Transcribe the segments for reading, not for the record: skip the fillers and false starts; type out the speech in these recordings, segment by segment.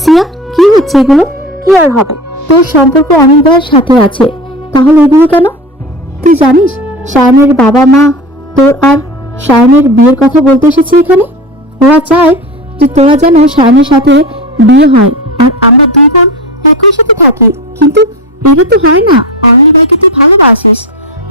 সিয়া, কি হচ্ছে এগুলো? কি আর হবে? তোর সম্পর্ক অনিল ভাইয়ের সাথে আছে, তাহলে এগুলো কেন? তুই জানিস সায়নের বাবা মা তোর আর সায়নের বিয়ের কথা বলতে এসেছে এখানে। ওরা চায় যে তোরা যেন সায়নের সাথে বিয়ে হয় আর আমরা দুই বোন একই সাথে থাকি। কিন্তু এটা তো হয় না। অনিল ভাইকে তুই ভালোবাসিস,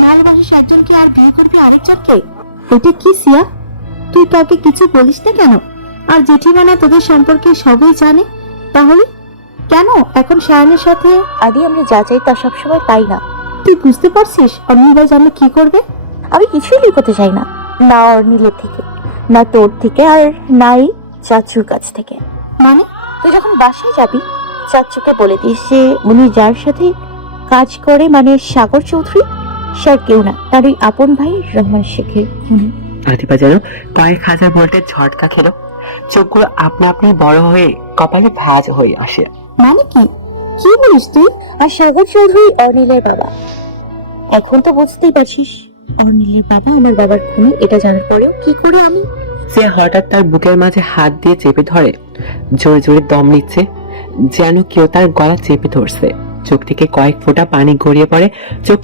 ভালোবাসিস একজনকে আর বিয়ে করবি আরেকজনকে। এটা কি সিয়া? তুই কাউকে কিছু বলিস না কেন? আর জেঠিমানা তোদের সম্পর্কে সবই জানে, তাহলে কেন এখন সায়নের সাথে? আদি, আমরা যা চাই তা সবসময় পাই না। তুই বুঝতে পারছিস অনিল ভাই জানলে কি করবে? আমি কিছুই লুকোতে চাই না, না অর্নিলের থেকে, না তোর থেকে, আর নাই চাচুর কাছ থেকে। মানে? তুই যখন বাসায় যাবি চাচুকে বলে দিস যে উনি যার সাথে কাজ করে, মানে সাগর চৌধুরী, সে আর কেউ না, তার ওই আপন ভাই রহমান শেখের খুনি। আদিবা যেন কয়েক হাজার ভোল্টের ঝটকা খেলো। চোখগুলো আপনা আপনি বড় হয়ে কপালে ভাঁজ হয়ে আসে। মানে কি? কি বলিস তুই? আর সাগর চৌধুরী অর্নিলের বাবা। এখন তো বুঝতেই পারছিস অর্নিলের বাবা আমার বাবার খুনি। এটা জানার পরেও কি করে আমি? সে হঠাৎ তার বুকের মাঝে হাত দিয়ে চেপে ধরে, জোরে জোরে দম নিচ্ছে, যেন কেউ তার গলা চেপে ধরছে। চোখ থেকে কয়েক ফোঁটা পানি গড়িয়ে পড়ে, চোখ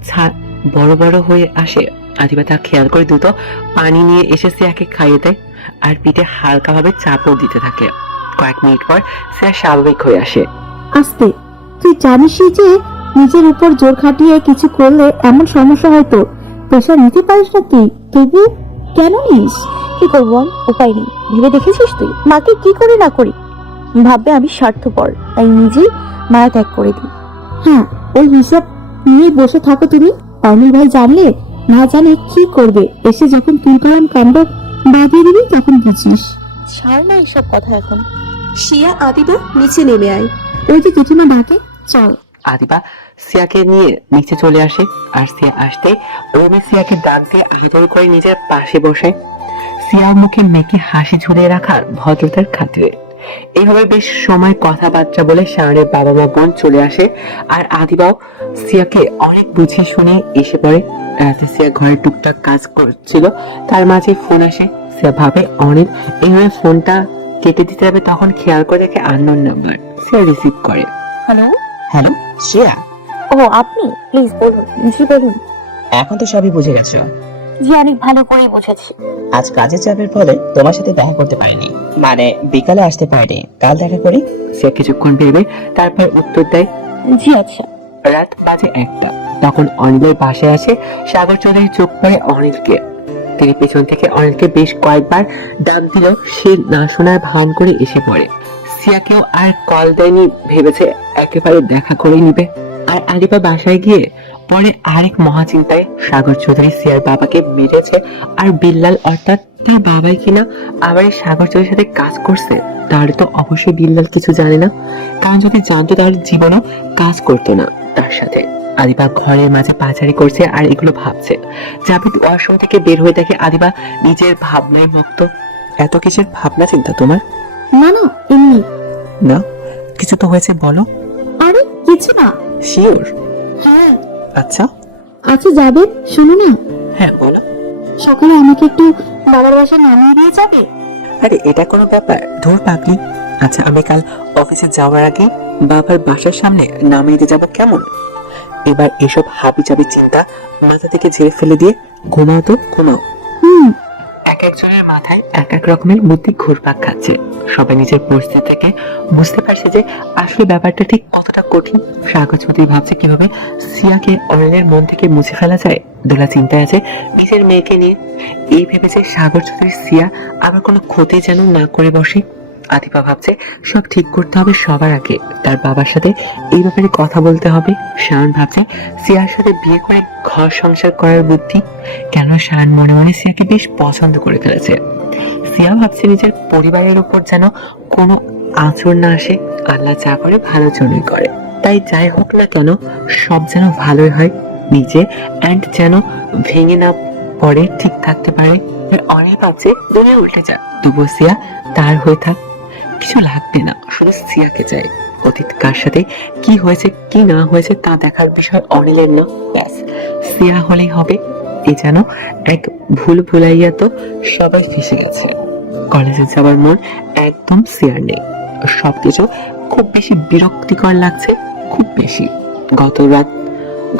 বড় বড় হয়ে আসে। আদিবা তা খেয়াল করে দ্রুত পানি নিয়ে এসে সিয়াকে খাইয়ে দেয় আর পিঠে হালকা ভাবে চাপও দিতে থাকে। কয়েক মিনিট পর সিয়া স্বাভাবিক হয়ে আসে। আস্তে, তুই জানিসই যে নিজের উপর জোর খাটিয়ে কিছু করলে এমন সমস্যা হয়। তোর প্রেশার নিতে পারিস না তুই, তবু কেন নিস? কি করবো আমি? উপায় নেই। ভেবে দেখেছিস তুই মাকে কি করে না করি? ভাববে আমি স্বার্থপর, তাই নিজেই মায়া ত্যাগ করে দিই। হ্যাঁ, ওই হিসাব নিয়ে বসে থাকো তুমি। অনিল ভাই জানলে না জানে কি করবে, এসে যখন তুই কালাম কাণ্ড বাঁধিয়ে দিবি তখন বুঝিস। ছাড় না এসব কথা এখন। শিয়া, আদিবা নিচে নেমে আয়। ওই যে জেঠিমা ডাকে, চল। আদিবা সিয়াকে নিয়ে নিচে চলে আসে আর সিয়া আসতে রুমে সিয়াকে ডাক দিয়ে আদর করে নিজের পাশে বসায়। সিয়ার মুখে মেকি হাসি ঝুলিয়ে রাখার ভদ্রতার খাতিরে এইভাবে বেশ সময় কথাবার্তা বলে সায়নের বাবা মা বোন চলে আসে আর আদিবাও সিয়াকে অনেক বুঝিয়ে শুনে এসে পড়ে। রাতে সিয়া ঘরে টুকটাক কাজ করছিল, তার মাঝে ফোন আসে। সিয়া ভাবে অনেক এইভাবে ফোনটা কেটে দিতে হবে, তখন খেয়াল করে দেখে আননোন নাম্বার। সিয়া রিসিভ করে। হ্যালো। হ্যালো শ্রেয়া, ও আপনি? প্লিজ বলুন। জি বলুন। এখন তো সবই বুঝে গেছো। জি, অনেক ভালো করেই বুঝেছি। আজ কাজের চাপের ফলে তোমার সাথে দেখা করতে পারিনি, মানে বিকালে আসতে পারিনি। কাল দেখা করি। সে কিছুক্ষণ ভেবে তারপর উত্তর দেয়, জি আচ্ছা। রাত বাজে 1টা। তখন অনিলের বাসায় আসে সাগর চৌধুরী। চোখ পড়ে অনিলকে। তিনি পেছন থেকে অনিলকে বেশ কয়েকবার ডাক দিল, সে না শোনার ভান করে এসে পড়ে। সিয়াকেও আর কল দেয়নি, ভেবেছে একেবারে দেখা করে নিবে। আর আলিপা বাসায় গিয়ে পরে আরেক মহাচিন্তায়। সাগর চৌধুরী সিয়ার বাবাকে মেরেছে, আর বিল্লাল অর্থাৎ তার বাবাই কিনা আবার এই সাগর চৌধুরীর সাথে কাজ করছে। তাহলে তো অবশ্যই বিল্লাল কিছু জানে না, কারণ যদি জানতো তাহলে জীবনও কাজ করতো না তার সাথে। আদিবা ঘরের মাঝে পাচারি করছে আর এগুলো ভাবছে। জাভেদ ওয়াশরুম থেকে বের হয়ে দেখে আদিবা নিজের ভাবনায় মুক্ত। এত কিসের ভাবনা চিন্তা তোমার? না না, এমনি। না, কিছু তো হয়েছে, বলো। আরে কিছু না। শিওর? হ্যাঁ। আচ্ছা আচ্ছা যাবে, শোনো না, হ্যাঁ বলো। সকালে আমাকে একটু বাবার বাসায় নামিয়ে দিয়ে যাবে? আরে এটা কোনো ব্যাপার? ধুর পাগলি। আচ্ছা আমি কাল অফিসে যাওয়ার আগে বাবার বাসার সামনে নামিয়ে দিয়ে যাবো, কেমন? এবার এসব হাবি চাবি চিন্তা মাথা থেকে ঝেড়ে ফেলে দিয়ে ঘুমাও তো, ঘুমাও। হুম। এক একজনের মাথায় এক এক রকমের বুদ্ধি ঘুরপাক খাচ্ছে। সবাই নিজের পরিস্থিতি থেকে বুঝতে পারছে যে আসলে ব্যাপারটা ঠিক কতটা কঠিন। সাগর চৌধুরী ভাবছে কিভাবে সিয়াকে অনিলের মন থেকে মুছে ফেলা যায়। দোলা চিন্তায় আছে নিজের মেয়েকে নিয়ে। এই ভেবেছে সাগর চৌধুরী সিয়া আবার কোনো ক্ষতি যেন না করে বসে। আদিবা ভাবছে সব ঠিক করতে হবে সবার আগে, তার বাবার সাথে এই ব্যাপারে কথা বলতে হবে। শায়ন ভাবছে সিয়ার সাথে বিয়ে করে ঘর সংসার করার বুদ্ধি। কেন শায়ন মনে মনে সিয়াকে বেশ পছন্দ করে ফেলেছে। সিয়া ভাবছে নিজের পরিবারের উপর যেন কোনো আঁচড় না আসে। আল্লাহ যা করে ভালোর জন্যই করে, তাই যাই হোক না কেন সব যেন ভালোই হয়। নিজে অ্যান্ড যেন ভেঙে না পড়ে, ঠিক থাকতে পারে। অনেক আছে দুনিয়া উল্টে যায়, তবুও সিয়া তার হয়ে থাক। কিছু লাগবে না, শুধু সিয়াকে চাই। অতীত কার সাথে কি হয়েছে কি না হয়েছে তা দেখার বিষয় অনিলের না, ব্যাস সিয়া হলেই হবে। এ যেন এক ভুল ভুলাইয়া তো সবাই ফেসে গেছে। কলেজে যাবার মন একদম সিয়ার নেই। সবকিছু খুব বেশি বিরক্তিকর লাগছে, খুব বেশি।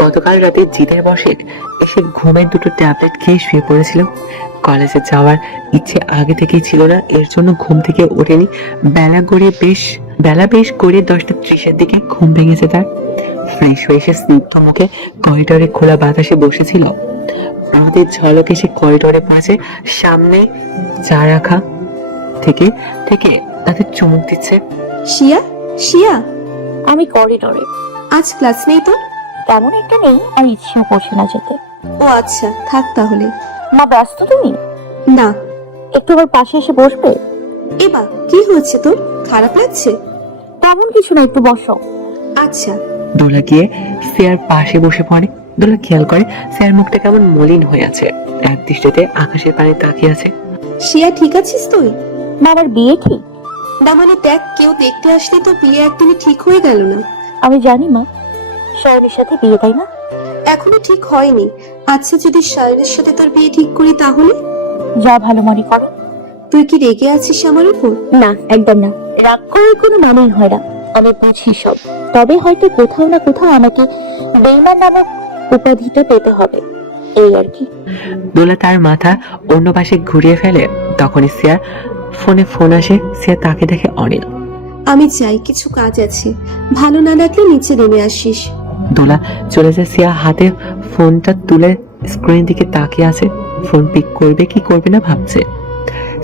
গতকাল রাতে জিদের বসে এসে ঘুমের 2টো ট্যাবলেট খেয়ে শুয়ে পড়েছিল। কলেজে যাওয়ার ইচ্ছে আগে থেকেই ছিল না, এর জন্য ঘুম থেকে ওঠেনি। বেলা বেশ করে 10:30-এর দিকে ঘুম ভেঙেছে তার। ফ্রেশ হয়ে এসে স্নিগ্ধ মুখে করিডোরে খোলা বাতাসে বসেছিল। রোদের ঝলক এসে করিডোরে পড়েছে, সামনে চা রাখা থেকে থেকে তাতে চুমুক দিচ্ছে। শিয়া, শিয়া, আমি করিডোরে। আজ ক্লাস নেই তো? তেমন একটা নেই, আর ইচ্ছেও করছে না যেতে। ও আচ্ছা, থাক তাহলে। মা, ব্যস্ত তুমি? না। একটু আবার পাশে এসে বসবে? এবার কি হয়েছে তোর? খারাপ লাগছে? তেমন কিছু না, একটু বসো। আচ্ছা। দোলা গিয়ে সিয়ার পাশে বসে পড়ে। দোলা খেয়াল করে সিয়ার মুখটা কেমন মলিন হয়ে আছে, এক দৃষ্টিতে আকাশের পানে তাকিয়ে আছে। শিয়া, ঠিক আছিস তুই? না, আমার বিয়ে ঠিক। না মানে দেখ, কেউ দেখতে আসলে তো বিয়ে একদিনই ঠিক হয়ে গেল না। আমি জানি মা, সায়নের সাথে বিয়ে, তাই না? এখনো ঠিক হয়নি। আচ্ছা, যদি শায়নের সাথে তোর বিয়ে ঠিক করি তাহলে? যা ভালো মনে করো। তুই কি রেগে আছিস আমার উপর? না, একদম না। রাগ করার কোনো মানেই হয় না, আমি বুঝি সব। তবে হয়তো কোথাও না কোথাও আমাকে বেইমান নামক উপাধিটা পেতে হবে, এই আর কি। দোলা তার মাথা অন্য পাশে ঘুরিয়ে ফেলে। তখনই সিয়ার ফোন আসে। সিয়া তাকে দেখে অনিল। আমি চাই, কিছু কাজ আছে। ভালো না লাগলে নিচে নেমে আসিস। দোলা চলে যায়। সিয়া হাতে ফোনটা তুলে স্ক্রিনের দিকে তাকিয়ে আছে। ফোন পিক করবে কি করবে না ভাবছে।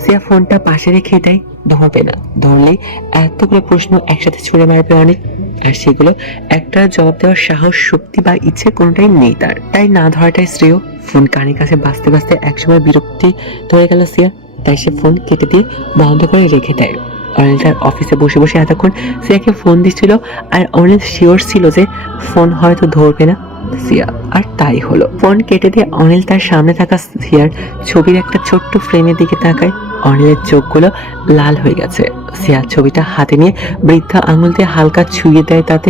সিয়া ফোনটা পাশে রেখে দেয়। ধরবে না, ধরলেই এতগুলো প্রশ্ন একসাথে ছুড়ে মারবে অনেক, আর সেগুলো একটা জবাব দেওয়ার সাহস, শক্তি বা ইচ্ছে কোনোটাই নেই তার। তাই না ধরাটাই শ্রেয়। ফোন কানের কাছে বাজতে বাজতে একসময় বিরক্তি ধরে গেল সিয়া, তাই সে ফোন কেটে দিয়ে বন্ধ করে রেখে দেয়। অনিল তার অফিসে বসে বসে এতক্ষণ সিয়াকে ফোন দিচ্ছিল, আর অনিল শিওর ছিল যে ফোন হয়তো ধরবে না সিয়া, আর তাই হলো। ফোন কেটে দিয়ে অনিল তার সামনে থাকা সিয়ার ছবির একটা ছোট্ট ফ্রেমের দিকে তাকায়। অনিলের চোখগুলো লাল হয়ে গেছে। সিয়া ছবিটা হাতে নিয়ে বৃদ্ধা আঙুল দিয়ে হালকা ছুঁয়ে দেয় তাতে।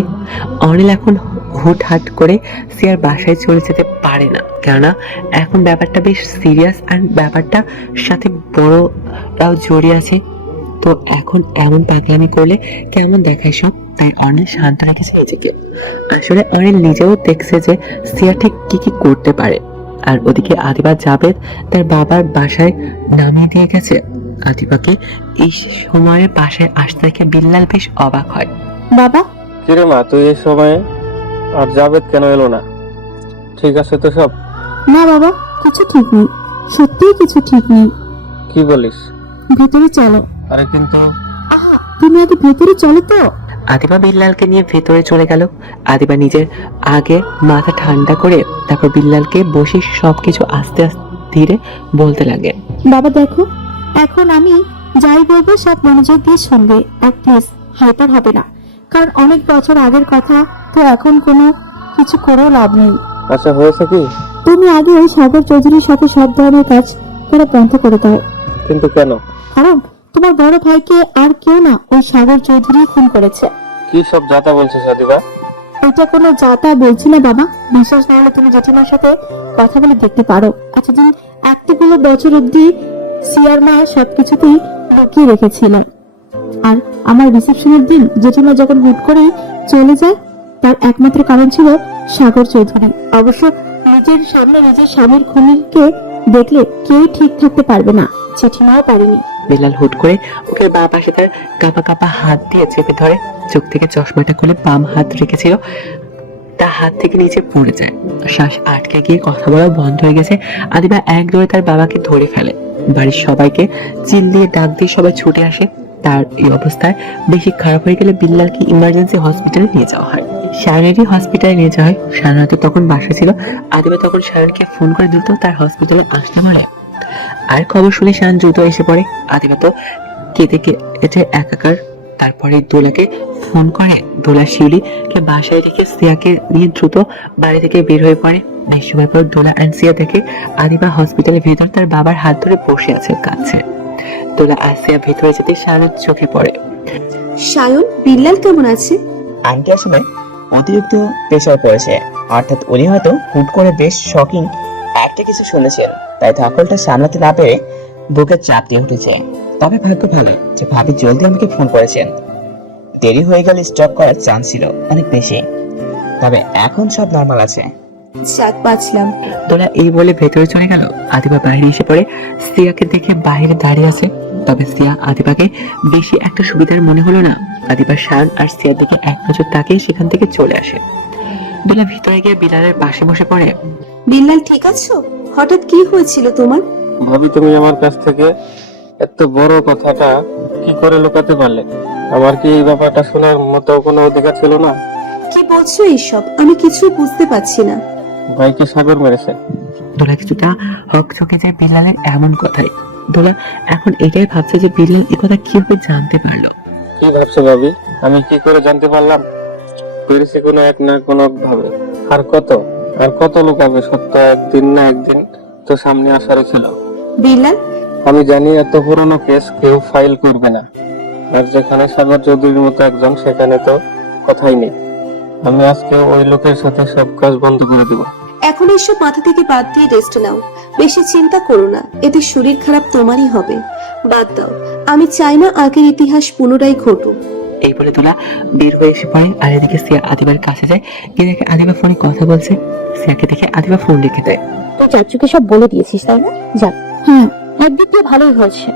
অনিল এখন হুটহাট করে সিয়ার বাসায় চলে যেতে পারে না, কেননা এখন ব্যাপারটা বেশ সিরিয়াস, আর ব্যাপারটার সাথে বড়রাও জড়িয়ে আছে। তো এখন এমন পাগলামি করলে কেমন দেখায় সব, তাই অনিল শান্ত রেখেছে নিজেকে। আসলে অনিল নিজেও দেখছে যে সিয়া ঠিক কি করতে পারে। আর ওদিকে আদিবা জাবেদ তার বাবার বাসায় নামিয়ে দিয়ে গেছে। আদিবাকে এই সময়ে বাসায় আসতে দেখে বিল্লাল বেশ অবাক হয়। বাবা, কিরে মা, তুই এই সময়ে? আর জাবেদ কেন এলো না? ঠিক আছে তো সব? না বাবা, কিছু ঠিক নেই, সত্যিই কিছু ঠিক নেই। কি বলিস? ভেতরে চলো। আরে কিন্তু তুমি আগে ভেতরে চলো তো। আদিবা বিল্লালকে নিয়ে ভেতরে চলে গেল। আদিবা নিজের আগে মাথা ঠান্ডা করে তারপর বিল্লালকে বসে সবকিছু আস্তে আস্তে ধীরে বলতে লাগে। বাবা দেখো, এখন আমি যাই বলবো সব মনোযোগ দিয়ে শুনবে, আর প্লিজ হাইপার হবে না, কারণ অনেক বছর আগের কথা তো এখন কোনো কিছু করেও লাভ নেই। আচ্ছা, হয়েছে কি? তুমি আগে ওই সাগর চৌধুরীর সাথে সব ধরনের কাজ করা বন্ধ করে দাও। কিন্তু কেন? কারণ তোমার বড় ভাইকে আর কেউ না, ওই সাগর চৌধুরী খুন করেছে। কি সব যাতা বলছিস আদিবা? এটা কোনো যাতা বলছি না বাবা, বিশ্বাস না হলে তুমি জেঠিমার সাথে কথা বলে দেখতে পারো। আচ্ছা, দিন এতগুলো বছর অব্দি সিয়ার মা সবকিছুতেই লুকিয়ে রেখেছিলেন, আর আমার রিসেপশনের দিন জেঠিমা যখন হুট করেই চলে যায়, তার একমাত্র কারণ ছিল সাগর চৌধুরী। অবশ্য নিজের সামনে নিজের স্বামীর খুনিকে দেখলে কেউ ঠিক থাকতে পারবে না, জেঠিমাও পারেনি। বিল্লাল হুট করে ওকে বাঁ পাশে তার কাঁপা কাঁপা হাত দিয়ে চেপে ধরে। চোখ থেকে চশমাটা খুলে বাম হাত রেখেছিল, তার হাত থেকে নিচে পড়ে যায়। শ্বাস আটকে গিয়ে কথা বলা বন্ধ হয়ে গেছে। আদিবা এক দৌড়ে তার বাবাকে ধরে ফেলে। বাড়ির সবাইকে চিল্লিয়ে ডাক দিয়ে সবাই ছুটে আসে। তার এই অবস্থায় বেশি খারাপ হয়ে গেলে বিল্লালকে ইমার্জেন্সি হসপিটালে নিয়ে যাওয়া হয়। শায়নেরই হসপিটালে নিয়ে যাওয়া হয়। শায়ন হয়তো তখন বাসা ছিল। আদিবা তখন শায়নকে ফোন করে দ্রুত তার হসপিটালে আসতে বলে। আর খবর শুনে শায়ন দ্রুত এসে পড়ে। আদিবা তো কেঁদে কেটে একাকার। তারপরে দোলাকে ফোন করে। দোলা শিউলিকে বাসায় রেখে সিয়াকে নিয়ে দ্রুত বাড়ি থেকে বের হয়ে পড়ে। বেশ সময় পর দোলা আর সিয়া দেখে আদিবা হসপিটালের ভেতর তার বাবার হাত ধরে বসে আছে কাছে। দোলা আর সিয়া ভেতরে যেতে শায়নের চোখে পড়ে। সায়ন, বিল্লাল কেমন আছে? আন্টি আসলে অতিরিক্ত প্রেশার পড়েছে, অর্থাৎ উনি হয়তো হুট করে বেশ শকিং একটা কিছু শুনেছেন, তাই ধকলটা সামলাতে না পেরে বুকে চাপ দিয়ে উঠেছে। তবে ভাগ্য ভালো যে ভাবি জলদি আমাকে ফোন করেছেন, দেরি হয়ে গেলে স্টপ করার চান্স ছিল অনেক বেশি, তবে এখন সব নর্মাল আছে। যাক বাঁচলাম। দোলা এই বলে ভেতরে চলে গেল। আদিবা বাইরে এসে পড়ে সিয়াকে দেখে বাইরে দাঁড়িয়ে আছে। তবে সিয়া আদিবাকে বেশি একটা সুবিধার মনে হলো না। আদিবা শান আর সিয়ার দিকে এক নজর তাকিয়ে সেখান থেকে চলে আসে। দোলা ভিতরে গিয়ে বিলালের পাশে বসে পড়ে। বিল্লাল ঠিক আছো? হঠাৎ কি হয়েছিল তোমার? ভাবি, তুমি আমার কাছ থেকে এত বড় কথাটা কি করে লুকাতে পারলে? আমার কি এই ব্যাপারটা শোনার মতো কোনো অধিকার ছিল না? কি বলছো এইসব? আমি কিছুই বুঝতে পারছি না। ভাইকে সাগর মেরেছে। দোলা কিছুটা হকচকে যায় বিল্লালের এমন কথাই। দোলা এখন এটাই ভাবছে যে বিল্লাল এ কথা কিভাবে জানতে পারলো। কি ভাবছো ভাবি? আমি কি করে জানতে পারলাম? পেরেছি কোনো এক না কোনো ভাবে। আর কত লুকাবে? সত্য একদিন না একদিন তো সামনে আসারই ছিল। বিল্লাল, আমি জানি এত পুরনো কেস কেউ ফাইল করবে না, আর যেখানে সাগর চৌধুরীর মতো একজন, সেখানে তো কথাই নেই। আমি আজকে ওই লোকের সাথে সব কাজ বন্ধ করে দিব। এখন এসব মাথা থেকে বাদ দিয়ে রেস্ট নাও। বেশি চিন্তা করো না, এতে শরীর খারাপ তোমারই হবে। বাদ দাও, আমি চাই না আগের ইতিহাস পুনরায় ঘটুক। এই বলে দোলা বের হয়ে এসে পড়ে। আর এদিকে সিয়া আদিবার কাছে যায়। গিয়ে দেখে আদিবা ফোনে কথা বলছে। সিয়াকে দেখে আদিবা ফোন রেখে দেয়। তুই চাচুকে সব বলে দিয়েছিস তাই না? যাক, হ্যাঁ, একদিক দিয়ে ভালোই হয়েছে।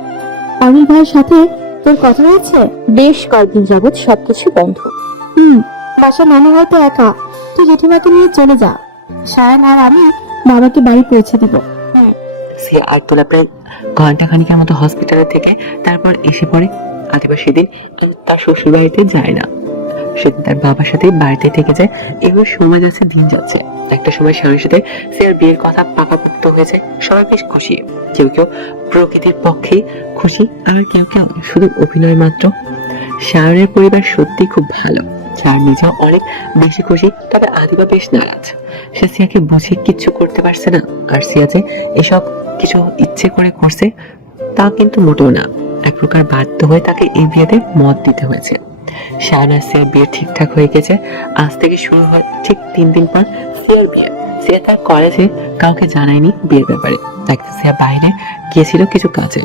অনিল ভাইয়ের সাথে তোর কথা হয়েছে? বেশ কয়েকদিন যাবৎ সবকিছু বন্ধ। বাসা নানু হয়তো একা, তুই জেঠিমাকে নিয়ে চলে যা। সায়ন আর আমি বাবাকে বাড়ি পৌঁছে দিব। সিয়া আর দোলা প্রায় ঘন্টা খানিকের মতো হসপিটালে থেকে তারপর এসে পড়ে। আদিবা সেদিন তার শ্বশুর বাড়িতে যায় না, সেদিন তার বাবার সাথে বাড়িতে থেকে যায়। এবার সময় যাচ্ছে, দিন যাচ্ছে। একটা সময় স্বামীর সাথে সিয়ার বিয়ের কথা পাকাপোক্ত হয়েছে। সবাই বেশ খুশি। কেউ কেউ প্রকৃতির পক্ষে খুশি, আর কেউ কেউ শুধু অভিনয় মাত্র। শায়নের পরিবার সত্যি খুব ভালো। শায়ন নিজেও অনেক বেশি খুশি। তবে আদিবা বেশ নারাজ। সে সিয়াকে বুঝে কিচ্ছু করতে পারছে না। আর সিয়া যে এসব কিছু ইচ্ছে করে করছে তা কিন্তু মোটেও না। এক প্রকার বাধ্য হয়ে তাকে এই বিয়েতে মত দিতে হয়েছে। শায়ন আর সিয়ার বিয়ে ঠিকঠাক হয়ে গেছে। আজ থেকে শুরু হয় ঠিক 3 দিন পর সিয়ার বিয়ে। সিয়া তার কলেজে কাউকে জানায়নি বিয়ের ব্যাপারে। একদিন সিয়া বাইরে গিয়েছিল কিছু কাজে।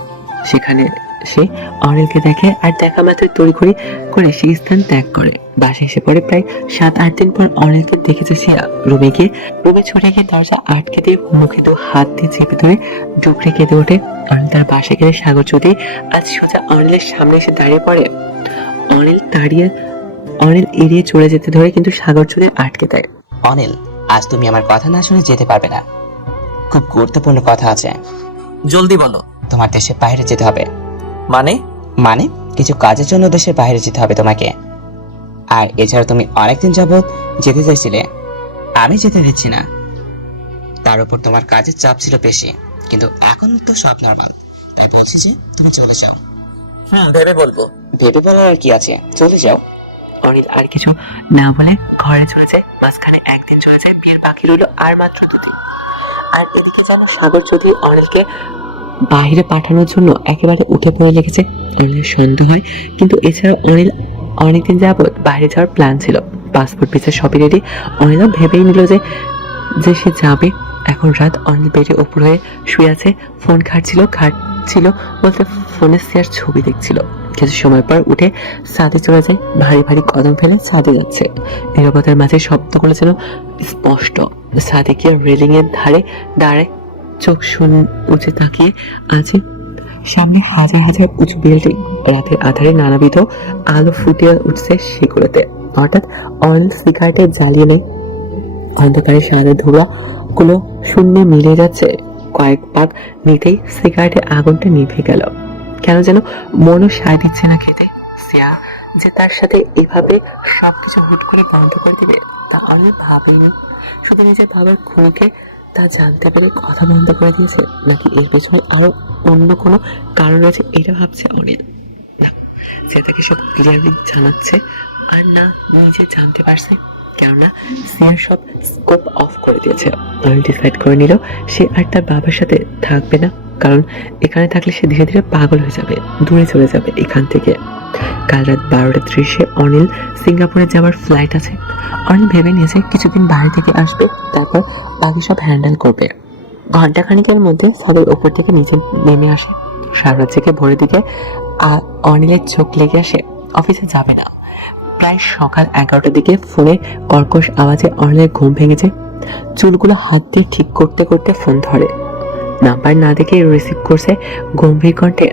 সেখানে সে অনিলকে দেখে, আর দেখা মাত্রই তড়িঘড়ি করে সেই স্থান ত্যাগ করে বাসায় এসে পড়ে। প্রায় 7-8 দিন পর অনিলকে দেখেছে সিয়া। রুমে ছুটে গিয়ে দরজা আটকে দিয়ে মুখে 2 হাত দিয়ে চেপে ধরে ডুকরে কেঁদে ওঠে। অনিল তার বাসায় গেলে সাগর চৌধুরী আজ সোজা অনিলের সামনে এসে দাঁড়িয়ে পড়ে। অনিল এড়িয়ে চলে যেতে ধরে, কিন্তু সাগর চৌধুরী আটকে দেয়। অনিল, আজ তুমি আমার কথা না শুনে যেতে পারবে না। খুব গুরুত্বপূর্ণ কথা আছে। জলদি বলো। তোমার দেশের বাইরে যেতে হবে। মানে? মানে কিছু কাজের জন্য দেশের বাইরে যেতে হবে তোমাকে। আর এছাড়া তুমি অনেকদিন যাবত যেতে চাইছিলে, আমি যেতে দিচ্ছি না। তার উপর তোমার কাজের চাপ ছিল বেশি, কিন্তু এখন তো সব নর্মাল, তাই বলছি যে তুমি চলে যাও। ভেবে বলবো। ভেবে বলার আর কি আছে, চলে যাও। অনিল আর কিছু না বলে ঘরে চলে যায়। মাঝখানে একদিন চলে যায়, বিয়ের বাকি রইল আর মাত্র 2 দিন। আর এদিকে যেন সাগর চৌধুরী অনিলকে বাইরে পাঠানোর জন্য একেবারে উঠে পড়ে লেগেছে। অনিলের সন্দেহ হয়, কিন্তু এছাড়া অনিল অনেকদিন যাবত বাইরে যাওয়ার প্ল্যান ছিল। পাসপোর্ট ভিসা সবই রেডি। অনিলও ভেবেই নিল যে সে যাবে। এখন রাত। অনিল বেডে ওপর হয়ে শুয়ে আছে। ফোন ঘাটছিল বলতে ফোনে সিয়ার ছবি দেখছিল। কিছু সময় পর উঠে ছাদে চলে যায়। ভারী ভারী কদম ফেলে ছাদে যাচ্ছে। নীরবতার মাঝে শব্দগুলো যেন স্পষ্ট। ছাদে গিয়ে রেলিং এর ধারে দাঁড়ায়, চোখ উঁচে তাকিয়ে আছে। সামনে হাজার হাজার উঁচু বিল্ডিং। রাতের আধারে নানাবিধ আলো ফুটে উঠছে সেগুলোতে। হঠাৎ অনিল সিগারেটে জ্বালিয়ে নেয়। অন্ধকারে সাদা ধোঁয়া গুলো শূন্যে মিলে যাচ্ছে। কয়েক পাক নিতেই সিগারেটের আগুনটা নিভে গেল। কেন যেন মনও সায় দিচ্ছে না খেতে। সিয়া যে তার সাথে এভাবে সবকিছু হুট করে বন্ধ করে দিবে তা অনিল ভাবেনি। শুধু নিজের বাবার খুনিকে তা জানতে পেরে কথা বন্ধ করে দিয়েছে, নাকি এর পেছনে আরো অন্য কোনো কারণ রয়েছে এটা ভাবছে অনিল। না, সে তাকে সব ক্লিয়ারলি জানাচ্ছে, আর না নিজে জানতে পারছে। কেননা সে সব স্কোপ অফ করে দিয়েছে। অনিল ডিসাইড করে নিল সে আর তার বাবার সাথে থাকবে না, কারণ এখানে থাকলে সে ধীরে ধীরে পাগল হয়ে যাবে, দূরে চলে যাবে এখান থেকে। কাল রাত 12:30 অনিল সিঙ্গাপুরে যাওয়ার ফ্লাইট আছে। অনিল ভেবে নিয়েছে কিছুদিন বাইরে থেকে আসবে, তারপর বাকি সব হ্যান্ডেল করবে। ঘন্টাখানিকের মধ্যে ছাদের ওপর থেকে নিচে নেমে আসে। সারা থেকে ভোরের দিকে অনিলের চোখ লেগে আসে। অফিসে যাবে না, প্রায় সকাল 11টার দিকে ফোনে কর্কশ আওয়াজে অর্ণের ঘুম ভেঙেছে। চুলগুলো হাত দিয়ে ঠিক করতে করতে ফোন ধরে। নাম্বার না দেখে রিসিভ করছে গম্ভীর কণ্ঠে,